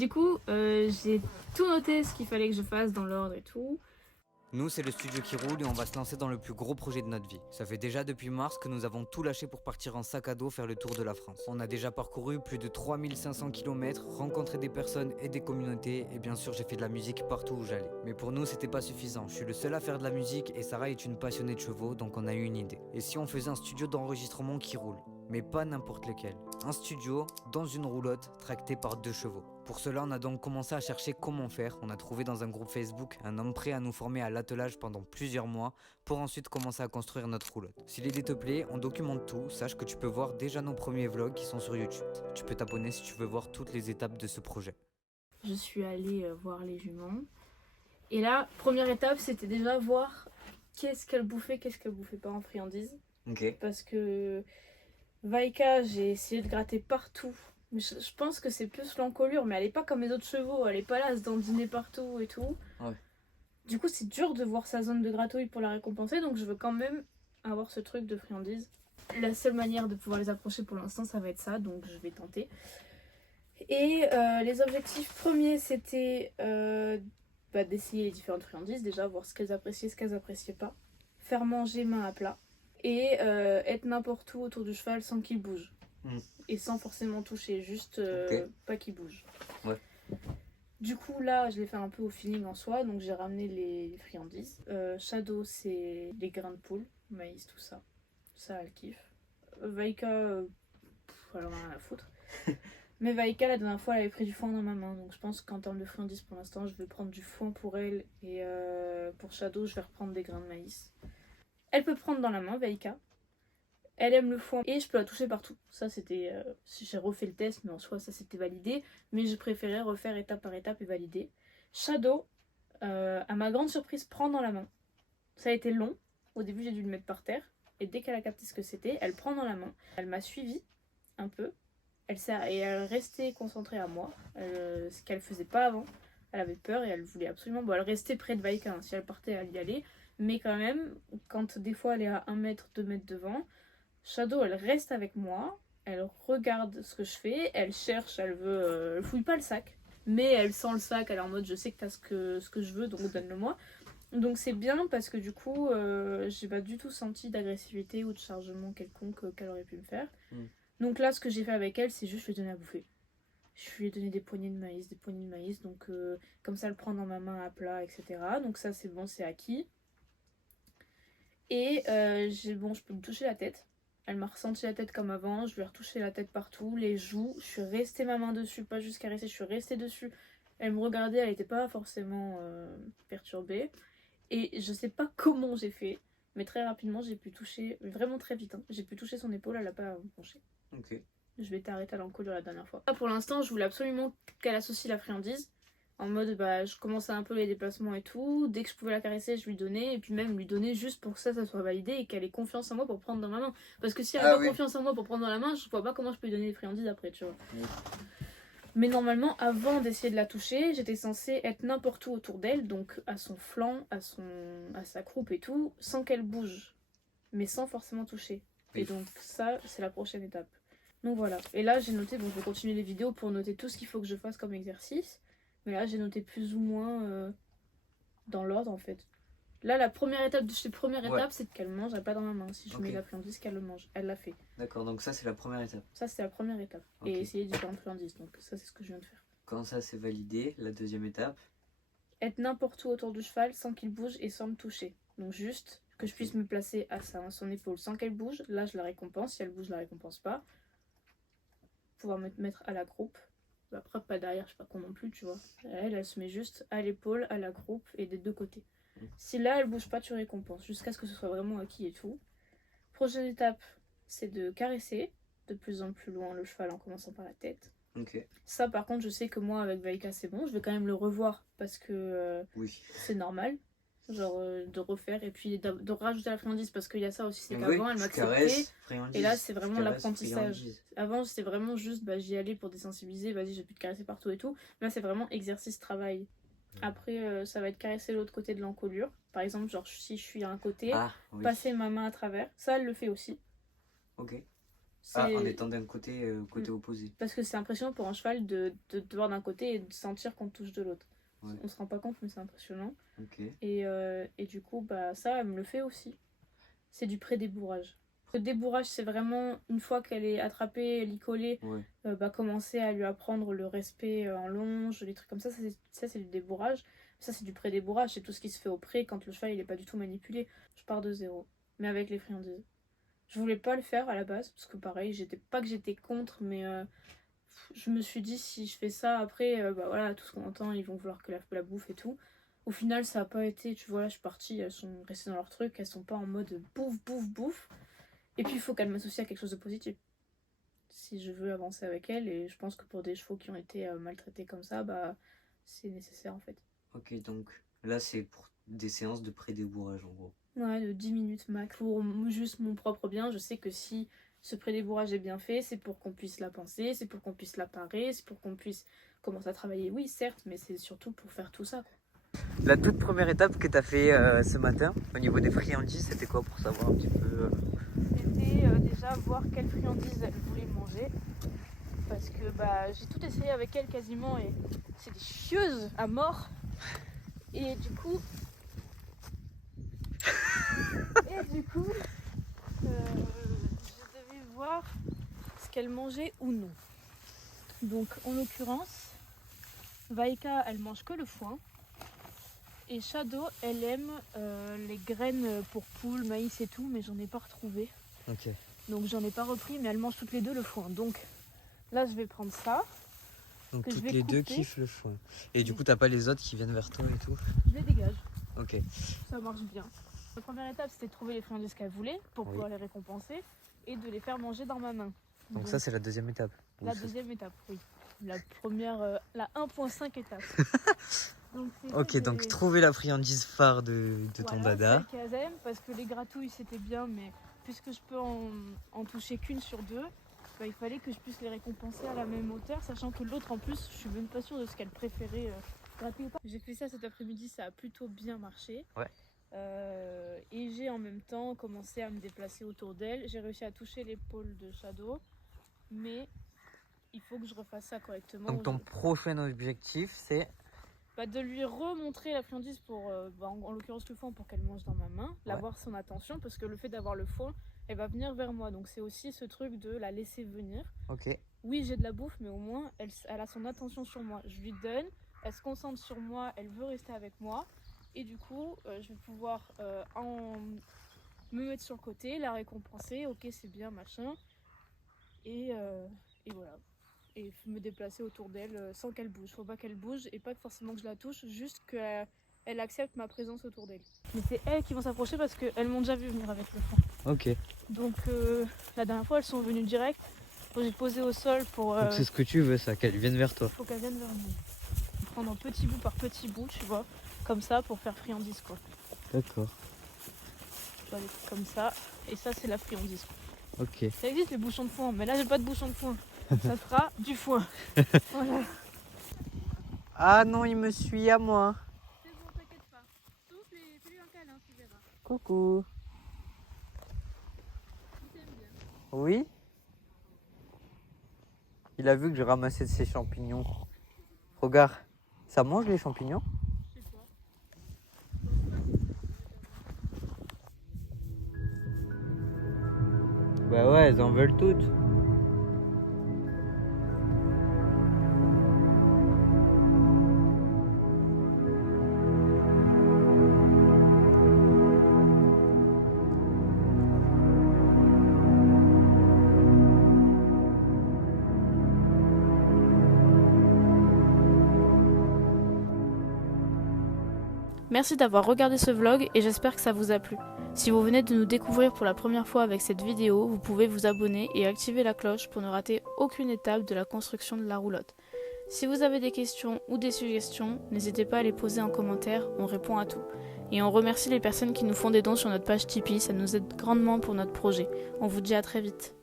Du coup, j'ai tout noté ce qu'il fallait que je fasse dans l'ordre et tout. Nous, c'est le studio qui roule et on va se lancer dans le plus gros projet de notre vie. Ça fait déjà depuis mars que nous avons tout lâché pour partir en sac à dos faire le tour de la France. On a déjà parcouru plus de 3500 km, rencontré des personnes et des communautés, et bien sûr j'ai fait de la musique partout où j'allais. Mais pour nous, c'était pas suffisant. Je suis le seul à faire de la musique et Sarah est une passionnée de chevaux, donc on a eu une idée. Et si on faisait un studio d'enregistrement qui roule? Mais pas n'importe lequel. Un studio dans une roulotte tractée par 2 chevaux. Pour cela, on a donc commencé à chercher comment faire. On a trouvé dans un groupe Facebook un homme prêt à nous former à l'attelage pendant plusieurs mois pour ensuite commencer à construire notre roulotte. Si l'idée te plaît, on documente tout. Sache que tu peux voir déjà nos premiers vlogs qui sont sur YouTube. Tu peux t'abonner si tu veux voir toutes les étapes de ce projet. Je suis allée voir les juments. Et là, première étape, c'était déjà voir qu'est-ce qu'elle bouffait pas en friandises. Ok. Parce que Vaïka, j'ai essayé de gratter partout. Mais je pense que c'est plus l'encolure, mais elle est pas comme les autres chevaux. Elle est pas là à se dandiner partout et tout. Ouais. Du coup, c'est dur de voir sa zone de gratouille pour la récompenser, donc je veux quand même avoir ce truc de friandises. La seule manière de pouvoir les approcher pour l'instant, ça va être ça, donc je vais tenter. Et les objectifs premiers, c'était d'essayer les différentes friandises, déjà voir ce qu'elles appréciaient, ce qu'elles appréciaient pas, faire manger main à plat, et être n'importe où autour du cheval sans qu'il bouge. Et sans forcément toucher, juste pas qu'il bouge. Ouais. Du coup, là, je l'ai fait un peu au feeling en soi, donc j'ai ramené les friandises. Shadow, c'est les grains de poule, maïs, tout ça. Ça, elle kiffe. Vaïka, elle en a rien à foutre. Mais Vaïka, la dernière fois, elle avait pris du foin dans ma main, donc je pense qu'en termes de friandises, pour l'instant, je vais prendre du foin pour elle, et pour Shadow, je vais reprendre des grains de maïs. Elle peut prendre dans la main, Vaïka. Elle aime le foin et je peux la toucher partout. Ça, c'était. J'ai refait le test, mais en soi, ça c'était validé. Mais je préférais refaire étape par étape et valider. Shadow, à ma grande surprise, prend dans la main. Ça a été long. Au début, j'ai dû le mettre par terre. Et dès qu'elle a capté ce que c'était, elle prend dans la main. Elle m'a suivi un peu. Et elle restait concentrée à moi. Ce qu'elle faisait pas avant. Elle avait peur et elle voulait absolument. Bon, elle restait près de Vaïka. Si elle partait, elle y allait. Mais quand même, quand des fois elle est à 1 mètre, 2 mètres devant, Shadow, elle reste avec moi, elle regarde ce que je fais, elle cherche, elle veut. Elle fouille pas le sac, mais elle sent le sac, elle est en mode je sais que t'as ce que je veux, donc donne-le-moi. Donc c'est bien parce que du coup, j'ai pas du tout senti d'agressivité ou de chargement quelconque qu'elle aurait pu me faire. Donc là, ce que j'ai fait avec elle, c'est juste lui donner à bouffer. Je lui ai donné des poignées de maïs, donc comme ça, elle prend dans ma main à plat, etc. Donc ça, c'est bon, c'est acquis. Et bon, je peux me toucher la tête. Elle m'a ressenti la tête comme avant, je lui ai retouché la tête partout, les joues, je suis restée ma main dessus, pas juste caressée, je suis restée dessus. Elle me regardait, elle n'était pas forcément perturbée. Et je sais pas comment j'ai fait, mais très rapidement j'ai pu toucher, vraiment très vite, hein, j'ai pu toucher son épaule, elle a pas penché. Ok. Je m'étais arrêtée à l'encolure la dernière fois. Là, pour l'instant, je voulais absolument qu'elle associe la friandise. En mode, bah, je commençais un peu les déplacements et tout. Dès que je pouvais la caresser, je lui donnais. Et puis même lui donner juste pour que ça soit validé et qu'elle ait confiance en moi pour prendre dans ma main. Parce que si elle a pas confiance en moi pour prendre dans la main, je vois pas comment je peux lui donner des friandises après, tu vois. Mais normalement, avant d'essayer de la toucher, j'étais censée être n'importe où autour d'elle, donc à son flanc, à sa croupe et tout, sans qu'elle bouge. Mais sans forcément toucher. Et donc ça, c'est la prochaine étape. Donc voilà. Et là, j'ai noté, bon, je vais continuer les vidéos pour noter tout ce qu'il faut que je fasse comme exercice. Mais là, j'ai noté plus ou moins dans l'ordre en fait. Là, la première étape de cette première étape, c'est qu'elle mange à plat dans ma main. Si je mets la friandise, qu'elle le mange. Elle l'a fait. D'accord, donc ça c'est la première étape. Ça, c'était la première étape. Et essayer différentes friandises. Donc ça, c'est ce que je viens de faire. Quand ça c'est validé, la deuxième étape. Être n'importe où autour du cheval sans qu'il bouge et sans me toucher. Donc juste que je puisse me placer à son épaule sans qu'elle bouge. Là, je la récompense. Si elle bouge, je la récompense pas. Pouvoir me mettre à la croupe. Après, pas derrière, je sais pas quoi non plus, tu vois. Elle se met juste à l'épaule, à la croupe et des deux côtés. Si là, elle bouge pas, tu récompenses. Jusqu'à ce que ce soit vraiment acquis et tout. Prochaine étape, c'est de caresser de plus en plus loin le cheval en commençant par la tête. Ok. Ça, par contre, je sais que moi, avec Vaïka, c'est bon. Je vais quand même le revoir parce que c'est normal. Genre de refaire et puis de rajouter la friandise parce qu'il y a ça aussi, c'est qu'avant elle m'acceptait et là c'est vraiment l'apprentissage. Avant c'était vraiment juste j'y allais pour désensibiliser, vas-y j'ai pu te caresser partout et tout. Là c'est vraiment exercice travail. Après ça va être caresser l'autre côté de l'encolure. Par exemple genre si je suis à un côté, passer ma main à travers. Ça elle le fait aussi. Ok. En étant d'un côté, côté opposé. Parce que c'est impressionnant pour un cheval de te voir d'un côté et de sentir qu'on te touche de l'autre. Ouais. On se rend pas compte, mais c'est impressionnant. Ok. Et du coup, bah, ça, elle me le fait aussi. C'est du pré-débourrage. Le débourrage, c'est vraiment, une fois qu'elle est attrapée, elle y collée, Ouais. commencer à lui apprendre le respect en longe, les trucs comme ça, c'est du débourrage. Ça, c'est du pré-débourrage, c'est tout ce qui se fait au pré quand le cheval il est pas du tout manipulé. Je pars de zéro, mais avec les friandises. Je voulais pas le faire à la base, parce que pareil, j'étais contre, mais je me suis dit, si je fais ça, après, bah voilà, tout ce qu'on entend, ils vont vouloir que la bouffe et tout. Au final, ça a pas été, tu vois, là, je suis partie, elles sont restées dans leur truc, elles sont pas en mode bouffe, bouffe, bouffe. Et puis, il faut qu'elles m'associent à quelque chose de positif. Si je veux avancer avec elles, et je pense que pour des chevaux qui ont été maltraités comme ça, bah, c'est nécessaire en fait. Ok, donc là, c'est pour des séances de pré-débourrage en gros. Ouais, de 10 minutes max. Pour juste mon propre bien, je sais que si ce pré-débourrage est bien fait, c'est pour qu'on puisse la penser, c'est pour qu'on puisse la parer, c'est pour qu'on puisse commencer à travailler. Oui, certes, mais c'est surtout pour faire tout ça, quoi. La toute première étape que tu as fait ce matin, au niveau des friandises, c'était quoi pour savoir un petit peu C'était déjà voir quelles friandises elle voulait manger. Parce que bah, j'ai tout essayé avec elle quasiment et c'est des chieuses à mort. Et du coup, je devais voir ce qu'elle mangeait ou non. Donc en l'occurrence, Vaika elle mange que le foin. Et Shadow elle aime les graines pour poules, maïs et tout, mais j'en ai pas retrouvé. Ok. Donc j'en ai pas repris, mais elles mangent toutes les deux le foin. Donc là je vais prendre ça. Donc que je toutes vais les deux couper. kiffent le foin. Et du coup, t'as pas les autres qui viennent vers toi et tout? Je les dégage. Ok. Ça marche bien. La première étape, c'était de trouver les friandises qu'elle voulait pour pouvoir les récompenser et de les faire manger dans ma main. Donc ça, c'est la deuxième étape. La deuxième étape, oui. La première, la 1.5 étape. Donc, ok, donc trouver la friandise phare de ton voilà, dada. celle qu'elles aiment, parce que les gratouilles c'était bien, mais puisque je peux en toucher qu'une sur deux, bah, il fallait que je puisse les récompenser à la même hauteur, sachant que l'autre en plus, je suis même pas sûre de ce qu'elle préférait gratter ou pas. J'ai fait ça cet après-midi, ça a plutôt bien marché. Ouais. Et j'ai en même temps commencé à me déplacer autour d'elle. J'ai réussi à toucher l'épaule de Shadow, mais il faut que je refasse ça correctement. Donc ton prochain objectif, c'est de lui remontrer la friandise pour, en l'occurrence le foin, pour qu'elle mange dans ma main, l'avoir son attention, parce que le fait d'avoir le foin, elle va venir vers moi. Donc c'est aussi ce truc de la laisser venir. Ok. Oui, j'ai de la bouffe, mais au moins elle a son attention sur moi. Je lui donne, elle se concentre sur moi, elle veut rester avec moi. Et du coup, je vais pouvoir me mettre sur le côté, la récompenser, ok c'est bien, machin. Et voilà. Et me déplacer autour d'elle sans qu'elle bouge. Faut pas qu'elle bouge et pas forcément que je la touche, juste qu'elle accepte ma présence autour d'elle. Mais c'est elles qui vont s'approcher parce qu'elles m'ont déjà vu venir avec le foin. Ok. Donc la dernière fois elles sont venues direct. J'ai posé au sol pour... Donc c'est ce que tu veux ça, qu'elles viennent vers toi. Faut qu'elles viennent vers nous. Prendre petit bout par petit bout, tu vois. Comme ça pour faire friandise quoi. D'accord. Tu vois, des trucs comme ça. Et ça c'est la friandise. Ok. Ça existe les bouchons de foin, mais là j'ai pas de bouchon de foin. Ça sera du foin. Voilà. Ah non, il me suit à moi. C'est bon, t'inquiète pas. Souffle et fais-lui un câlin, tu verras. Coucou. Il t'aime bien. Oui. Il a vu que je ramassais de ses champignons. Regarde, ça mange les champignons? Je sais pas. Bah ouais, elles en veulent toutes. Merci d'avoir regardé ce vlog et j'espère que ça vous a plu. Si vous venez de nous découvrir pour la première fois avec cette vidéo, vous pouvez vous abonner et activer la cloche pour ne rater aucune étape de la construction de la roulotte. Si vous avez des questions ou des suggestions, n'hésitez pas à les poser en commentaire, on répond à tout. Et on remercie les personnes qui nous font des dons sur notre page Tipeee, ça nous aide grandement pour notre projet. On vous dit à très vite.